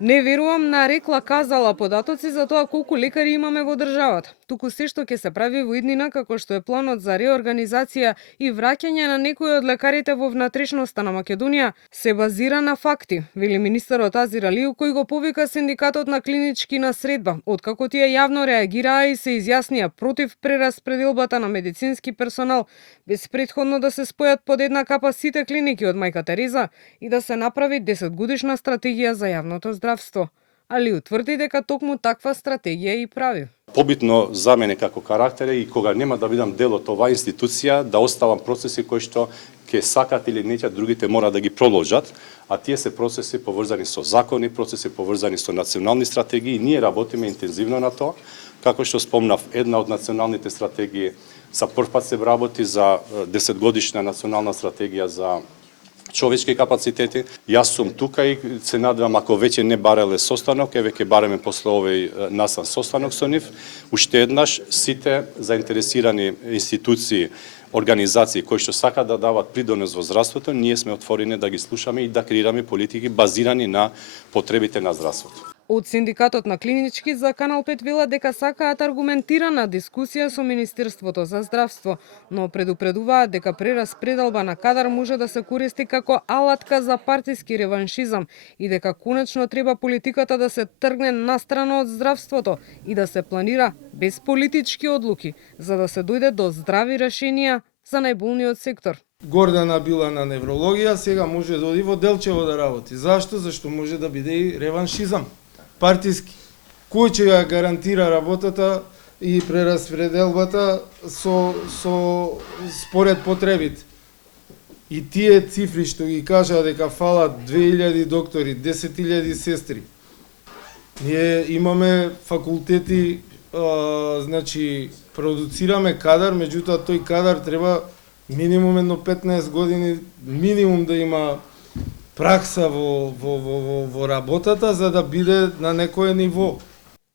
Не верувам на рекла казала податоци за тоа колку лекари имаме во државата. Туку се што ќе се прави во иднина, како што е планот за реорганизација и враќање на некои од лекарите во внатрешноста на Македонија, се базира на факти, вели министерот Азир Алиев, кој го повика синдикатот на клинички на средба, откако тие јавно реагираа и се изјаснија против прераспределбата на медицински персонал, без претходно да се спојат под една капа сите клиники од Мајка Тереза и да се направи 10-годишна стратегија за јавното здравство. Али утврди дека токму таква стратегија и прави. Побитно за мене како карактер е и кога нема да бидам дел од оваа институција, да оставам процеси кои што ќе сакат или неќат, другите мора да ги продолжат, а тие се процеси поврзани со закони, процеси поврзани со национални стратегии. Ние работиме интензивно на тоа. Како што спомнав, една од националните стратегии за прв пат се вработи за 10-годишна национална стратегија за човечки капацитети. Јас сум тука и се надевам, ако веќе не барале состанок, еве ќе бареме после овој насан состанок со нив. Уште еднаш, сите заинтересирани институции, организации кои што сакаат да дават придонес во здравството, ние сме отворени да ги слушаме и да креираме политики базирани на потребите на здравството. Од синдикатот на клинички за Канал 5 велат дека сакаат аргументирана дискусија со Министерството за здравство, но предупредуваат дека прераспределба на кадар може да се користи како алатка за партиски реваншизам и дека конечно треба политиката да се тргне настрана од здравството и да се планира без политички одлуки, за да се дојде до здрави решенија за најболниот сектор. Гордана била на неврологија, сега може да оди во Делчево да работи. Зашто? Зашто може да биде и реваншизам партиски. Кој ќе ја гарантира работата и прераспределбата според потребите. И тие цифри што ги кажа дека фалат 2000 доктори, 10.000 сестри. Ние имаме факултети, значи продуцираме кадар, меѓутоа тој кадар треба минимум едно 15 години минимум да има пракса во работата за да биде на некое ниво.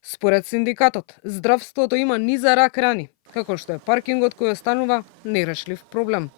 Според синдикатот, здравството има низа рак рани, како што е паркингот кој останува нерешлив проблем.